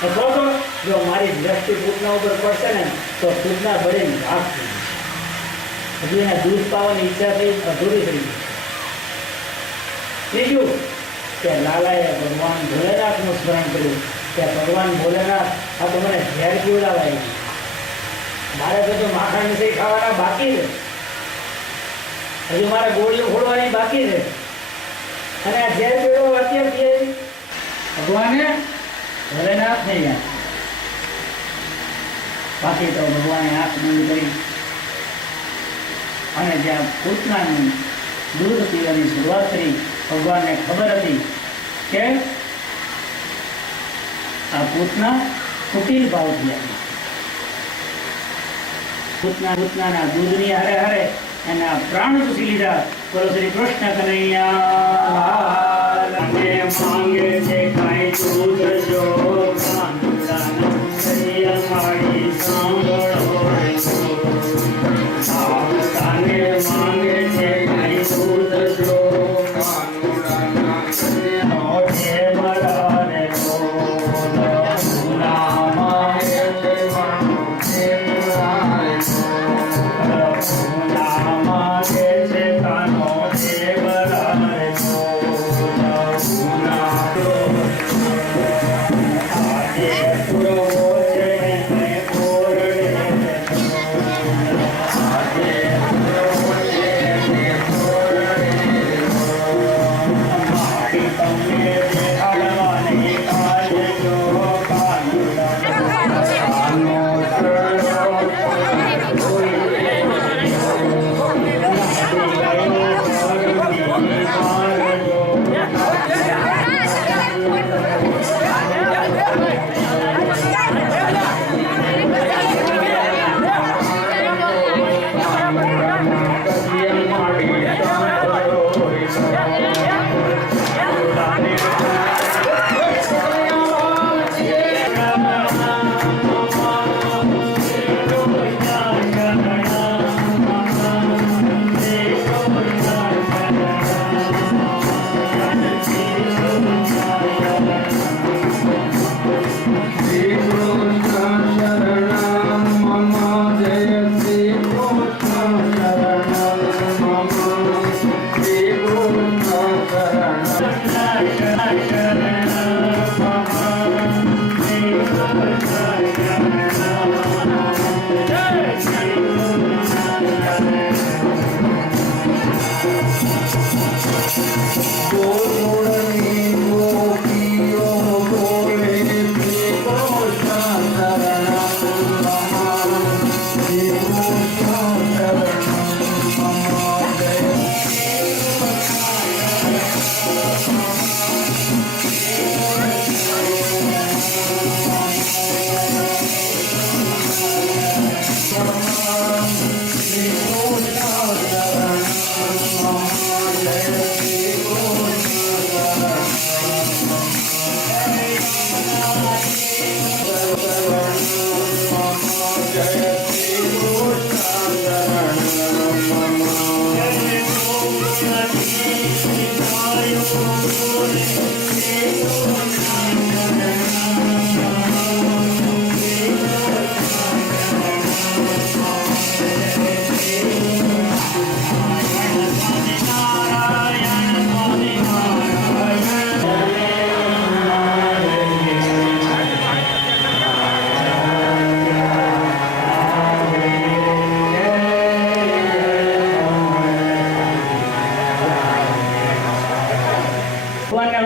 તો જો મારી દ્રષ્ટિ પૂતના ઉપર પડશે ને તો પૂતના બળીને રાખ થઈ જશે. હજી એના દૂધ પાવાની ઈચ્છા થઈ અધૂરી થઈ ગઈ. ત્રીજું કે લાલાએ ભગવાન ભોલેનાથનું સ્મરણ કર્યું કે ભગવાન ભોલેનાથ આ તો મને ઝેર પીવડાવાય છે. મારે તો માખણ મિશ્રી ખાવાના બાકી છે, હજુ મારે ગોળીઓ ફોડવાની બાકી છે, અને આ ઝેર પીવડાવવા અત્યારથી ભગવાને ભોલેનાથ ને યાદ. બાકી તો ભગવાને આંખ બંધ કરી અને જ્યાં પૂતનાનું દૂધ પીવાની શરૂઆત કરી, ભગવાનને ખબર હતી કે આ પૂતના કુટીલ ભાવ થયા. પૂતનાના દૂધની હારે હારે એના પ્રાણ ચૂસી લીધા. બોલો શ્રી કૃષ્ણ કનૈયા માંગે છે કાંઈ દૂધ જો મારી સાંભળો આવતાને માંગે છે કાંઈ દૂધ જો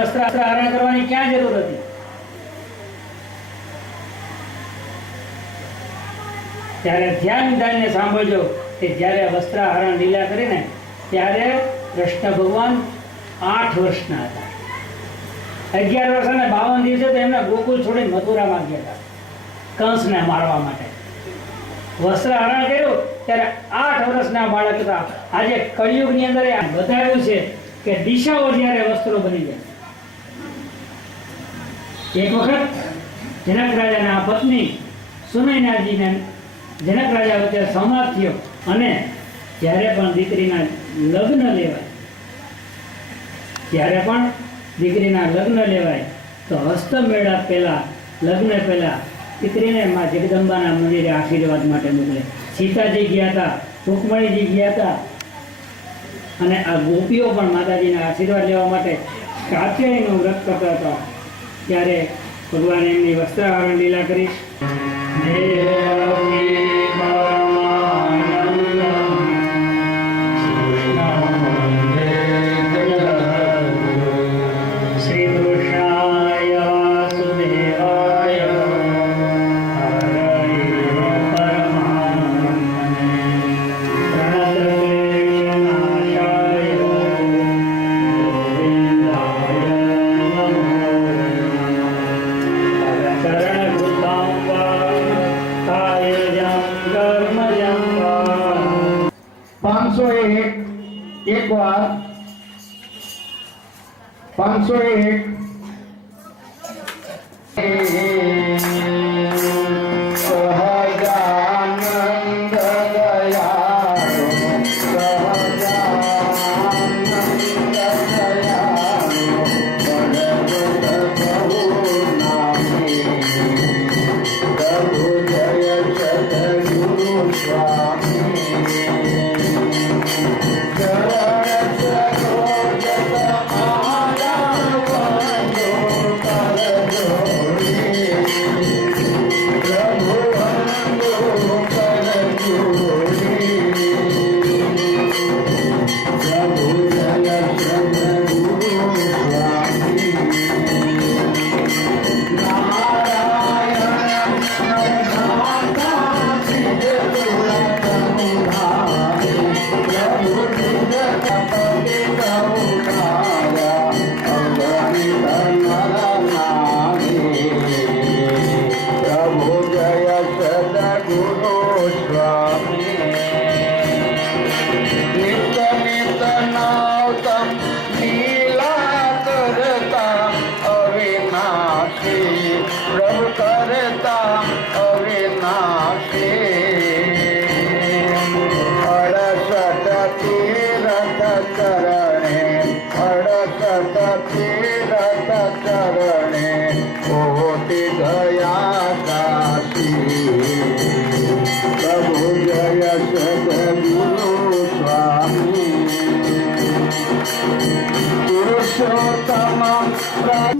વસ્ત્રાહરણ કરવાની ક્યાં જરૂર હતી? ત્યારે ધ્યાન વિધાનને સાંભળજો કે જ્યારે વસ્ત્રાહરણ લીલા કરીને ત્યારે કૃષ્ણ ભગવાન 8 વર્ષના હતા. 11 વર્ષ અને 52 દિવસે તો એમના ગોકુળ છોડીને મથુરામાં ગયા હતા કંસને મારવા માટે. વસ્ત્રાહરણ કર્યું ત્યારે 8 વર્ષના બાળક હતા. આજે કળિયુગની અંદર બતાવ્યું છે કે દિશાઓ જ્યારે વસ્ત્રો બની જાય. એક વખત જનક રાજાના પત્ની સુનયનાજીને જનક રાજા વચ્ચે સંવાદ થયો અને જ્યારે પણ દીકરીના લગ્ન લેવાય તો હસ્તમેળાપ પહેલા લગ્ન પહેલા દીકરીને માં જગદંબાના મંદિરે આશીર્વાદ માટે મોકલે. સીતાજી ગયા હતા, રૂકમણીજી ગયા હતા, અને આ ગોપીઓ પણ માતાજીના આશીર્વાદ લેવા માટે કાત્યાયનનું વ્રત કરતા હતા. ત્યારે ભગવાને એમની વસ્ત્રાહરણ લીલા કરી. શ્રી કૃષ્ણાય સુદેવાય હરય પરમાત્મને પ્રણતક્લેશનાશાય ગોવિંદાય નમો નમઃ. ચરણભૂતાં વા કાયજં કર્મજં વા. 501 એક વાર 501 સહજાનંદ દયાળુ સહજાનંદ દયાળુ પરમત કરુણામય પ્રભુ જય સદગુરુ સ્વામી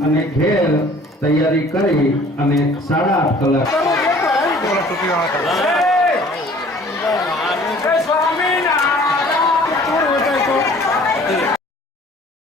અને ઘેર તૈયારી કરી અને 8:30 કલાક